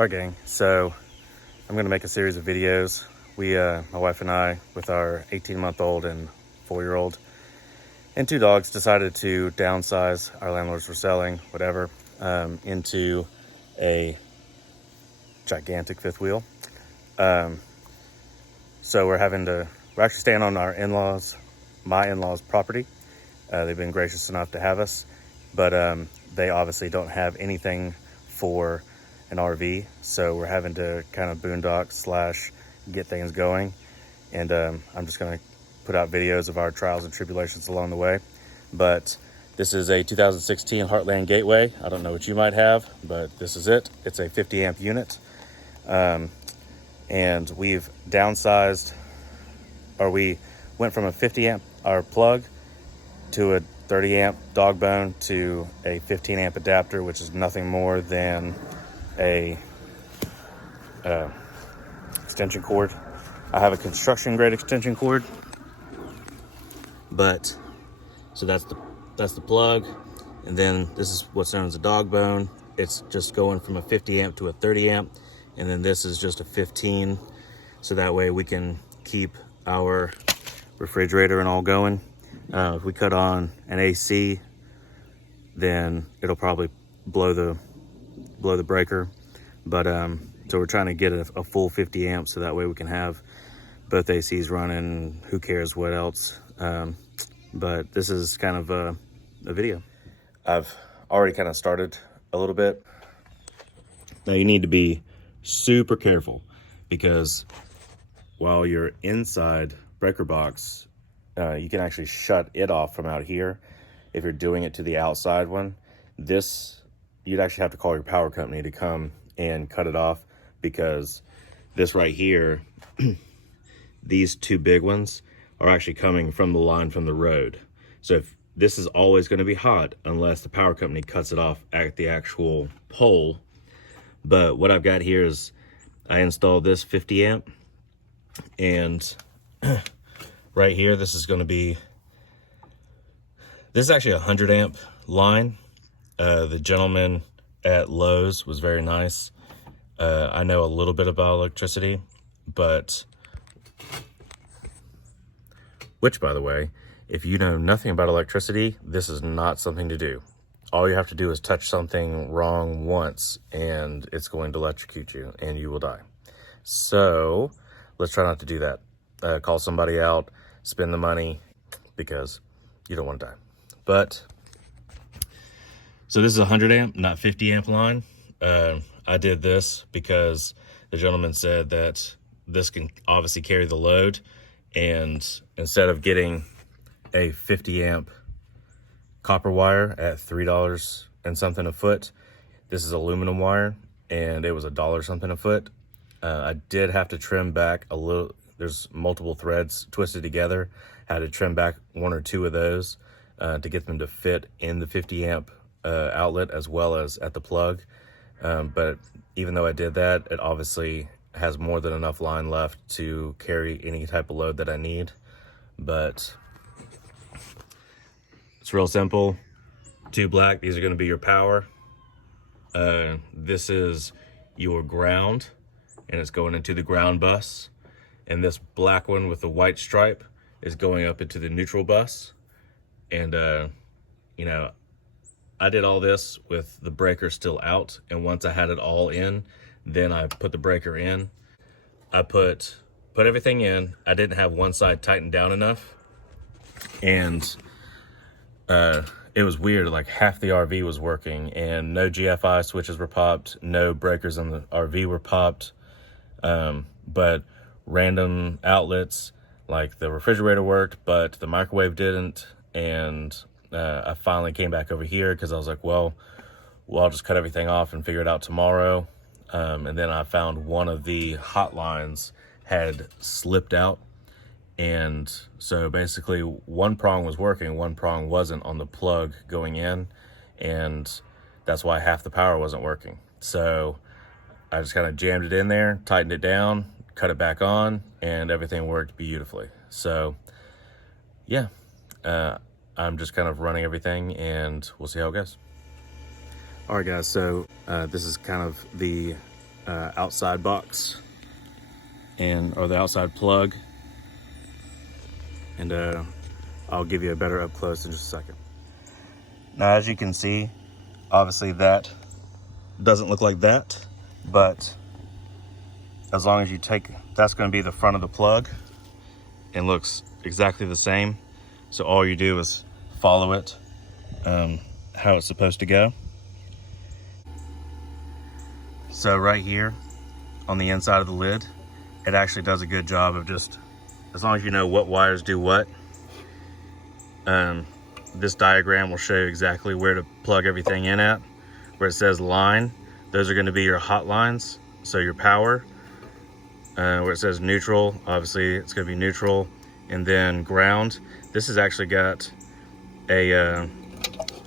All right, gang, so I'm gonna make a series of videos. My wife and I, with our 18-month-old and 4-year-old and 2 dogs, decided to downsize. Our landlords were selling, whatever, into a gigantic fifth wheel. So we're actually staying on my in-laws' property. They've been gracious enough to have us, but they obviously don't have anything for an RV, so we're having to kind of boondock / get things going. And I'm just going to put out videos of our trials and tribulations along the way. But this is a 2016 Heartland Gateway. I don't know what you might have, but this is it. It's a 50 amp unit. And we've downsized, or we went from a 50 amp, our plug, to a 30 amp dog bone to a 15 amp adapter, which is nothing more than a extension cord. I have a construction grade extension cord, but so that's the plug, and then this is what's known as a dog bone. It's just going from a 50 amp to a 30 amp, and then this is just a 15, so that way we can keep our refrigerator and all going. If we cut on an AC, then it'll probably blow the breaker. But so we're trying to get a full 50 amps, so that way we can have both ACs running. Who cares what else? But this is kind of a video. I've already kind of started a little bit. Now you need to be super careful, because while you're inside breaker box, you can actually shut it off from out here. If you're doing it to the outside one, you'd actually have to call your power company to come and cut it off, because this right here, these 2 big ones are actually coming from the line from the road. So if this is always going to be hot unless the power company cuts it off at the actual pole. But what I've got here is I installed this 50 amp, and right here, this is actually a 100 amp line. The gentleman at Lowe's was very nice. I know a little bit about electricity, which, by the way, if you know nothing about electricity, this is not something to do. All you have to do is touch something wrong once, and it's going to electrocute you, and you will die. So let's try not to do that. Call somebody out, spend the money, because you don't want to die. But so this is a 100 amp, not 50 amp line. I did this because the gentleman said that this can obviously carry the load, and instead of getting a 50 amp copper wire at $3 and something a foot, this is aluminum wire, and it was $1 something a foot. I did have to trim back a little. There's multiple threads twisted together. Had to trim back 1 or 2 of those to get them to fit in the 50 amp outlet as well as at the plug. But even though I did that, it obviously has more than enough line left to carry any type of load that I need. But it's real simple. 2 black, these are going to be your power. This is your ground, and it's going into the ground bus. And this black one with the white stripe is going up into the neutral bus. And you know, I did all this with the breaker still out, and once I had it all in, then I put the breaker in. I put everything in. I didn't have one side tightened down enough, and it was weird. Like, half the RV was working, and no GFI switches were popped, no breakers on the RV were popped, but random outlets, like the refrigerator worked, but the microwave didn't. And I finally came back over here because I was like, well, I'll just cut everything off and figure it out tomorrow. And then I found one of the hot lines had slipped out. And so basically 1 prong was working, 1 prong wasn't on the plug going in. And that's why half the power wasn't working. So I just kind of jammed it in there, tightened it down, cut it back on, and everything worked beautifully. So yeah, I'm just kind of running everything, and we'll see how it goes. All right, guys, so this is kind of the outside box or the outside plug, and I'll give you a better up close in just a second. Now, as you can see, obviously that doesn't look like that, but as long as you that's going to be the front of the plug and looks exactly the same. So all you do is follow it how it's supposed to go. So right here on the inside of the lid, it actually does a good job of just, as long as you know what wires do what, this diagram will show you exactly where to plug everything in at. Where it says line, those are going to be your hot lines, so your power. Where it says neutral, obviously it's going to be neutral. And then ground, this has actually got a,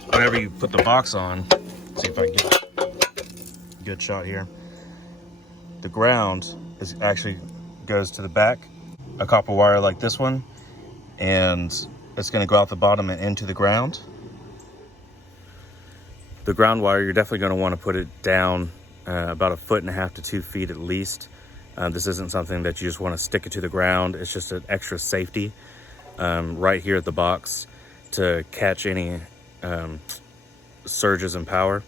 whenever you put the box on, see if I can get a good shot here. The ground is actually goes to the back, a copper wire like this one, and it's going to go out the bottom and into the ground. The ground wire, you're definitely going to want to put it down about 1.5 to 2 feet at least. This isn't something that you just want to stick it to the ground. It's just an extra safety right here at the box to catch any surges in power.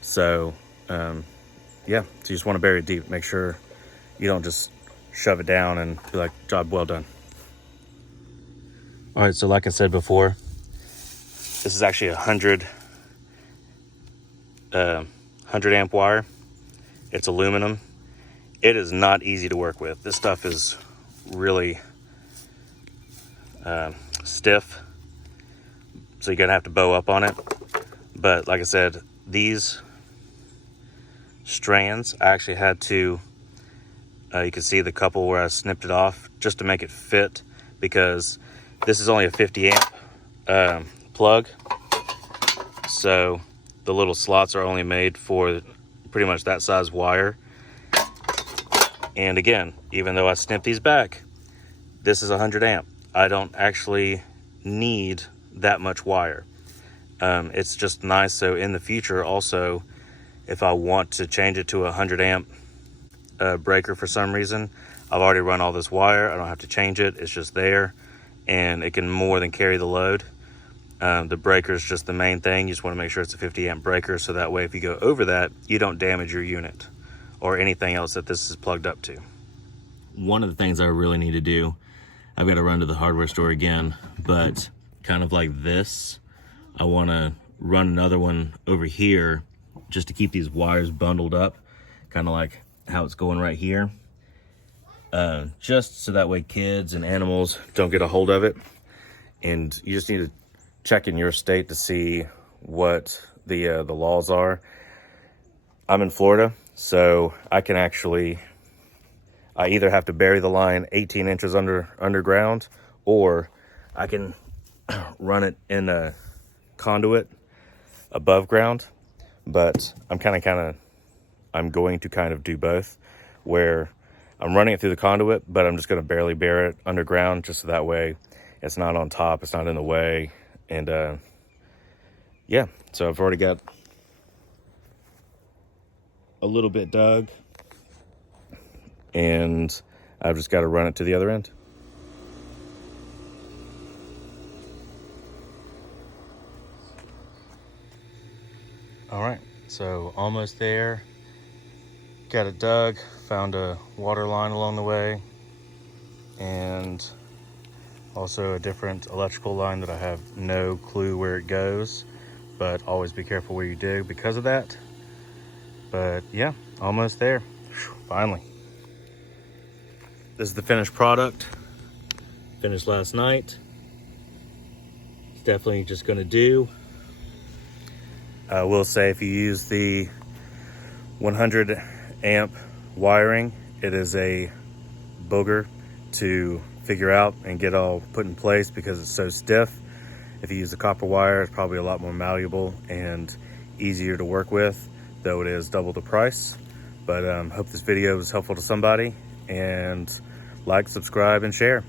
So yeah, so you just want to bury it deep. Make sure you don't just shove it down and be like, job well done. All right, so like I said before, this is actually 100 amp wire. It's aluminum. It is not easy to work with. This stuff is really stiff, so you're gonna have to bow up on it. But like I said, these strands, I actually had to, you can see the couple where I snipped it off just to make it fit, because this is only a 50 amp plug, so the little slots are only made for pretty much that size wire. And again, even though I snipped these back, this is 100 amp. I don't actually need that much wire. It's just nice, so in the future also, if I want to change it to a 100 amp breaker for some reason, I've already run all this wire. I don't have to change it. It's just there, and it can more than carry the load. The breaker is just the main thing. You just want to make sure it's a 50 amp breaker, so that way if you go over that, you don't damage your unit or anything else that this is plugged up to. One of the things I really need to do, I've got to run to the hardware store again, but kind of like this, I want to run another one over here just to keep these wires bundled up, kind of like how it's going right here, just so that way kids and animals don't get a hold of it. And you just need to check in your state to see what the laws are. I'm in Florida, so I can actually, I either have to bury the line 18 inches underground, or I can run it in a conduit above ground. But I'm going to kind of do both, where I'm running it through the conduit, but I'm just going to barely bury it underground, just so that way it's not on top, it's not in the way. And yeah, so I've already got a little bit dug, and I've just got to run it to the other end. All right, so almost there. Got it dug, found a water line along the way, and also a different electrical line that I have no clue where it goes, but always be careful where you dig because of that. But yeah, almost there. Whew, finally. This is the finished product. Finished last night. It's definitely just gonna do. I will say, if you use the 100 amp wiring, it is a booger to figure out and get all put in place because it's so stiff. If you use the copper wire, it's probably a lot more malleable and easier to work with, though it is double the price. But hope this video was helpful to somebody, and like, subscribe, and share.